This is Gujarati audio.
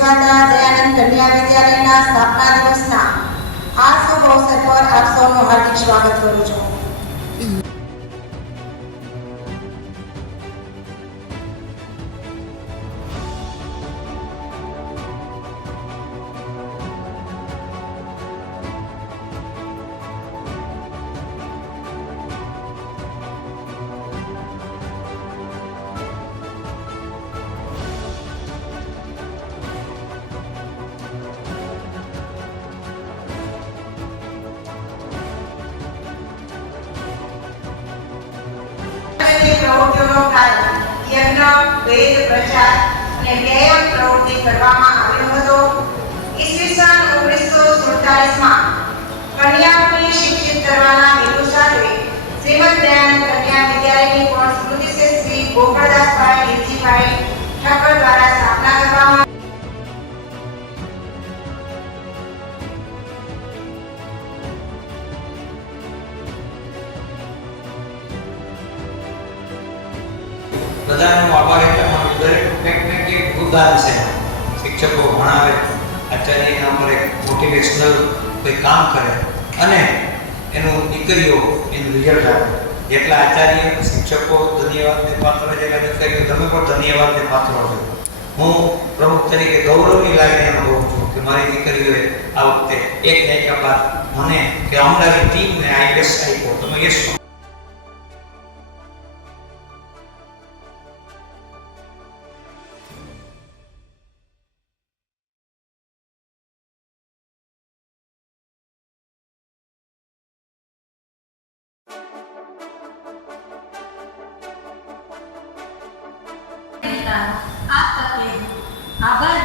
દેશમાતા દયાનંદ કન્યા વિદ્યાલયના સ્થાપના દિવસના આ શુભ અવસર પર આપ સૌનું હાર્દિક સ્વાગત કરું છું. પ્રવૃત્તિઓનો કાર્ય યજ્ઞ, વેદ, પ્રચાર અને વ્યાયામ પ્રવૃત્તિ કરવામાં આવ્યો હતો. ઈસવીસન 1947માં કન્યાઓને શિક્ષિત કરવાના હેતુ સાથે શ્રીમદ દયાનંદ કન્યા વિદ્યાલયની પણ સ્મૃતિસે શ્રી ગોપાલદાસભાઈ લીલજીભાઈ ઠક્કર દ્વારા સ્થાપના કરવામાં બધાનો આભાર એટલે મારું દરેક કંઈક ને કંઈક યોગદાન છે. શિક્ષકો ભણાવે, આચાર્ય એના પર એક મોટિવેશનલ કોઈ કામ કરે અને એનું દીકરીઓ એનું રિઝલ્ટ આવે. જેટલા આચાર્ય શિક્ષકો ધન્યવાદને પાત્ર છે, એટલા દીકરીઓ તમે પણ ધન્યવાદને પાત્ર છો. હું પ્રમુખ તરીકે ગૌરવની લાગણી અનુભવું છું કે મારી દીકરીઓએ આ વખતે એક દાયકા બાદ મને કે અમારી ટીમને આ યશ આપ્યો. તમે યશ આ તકે આભાર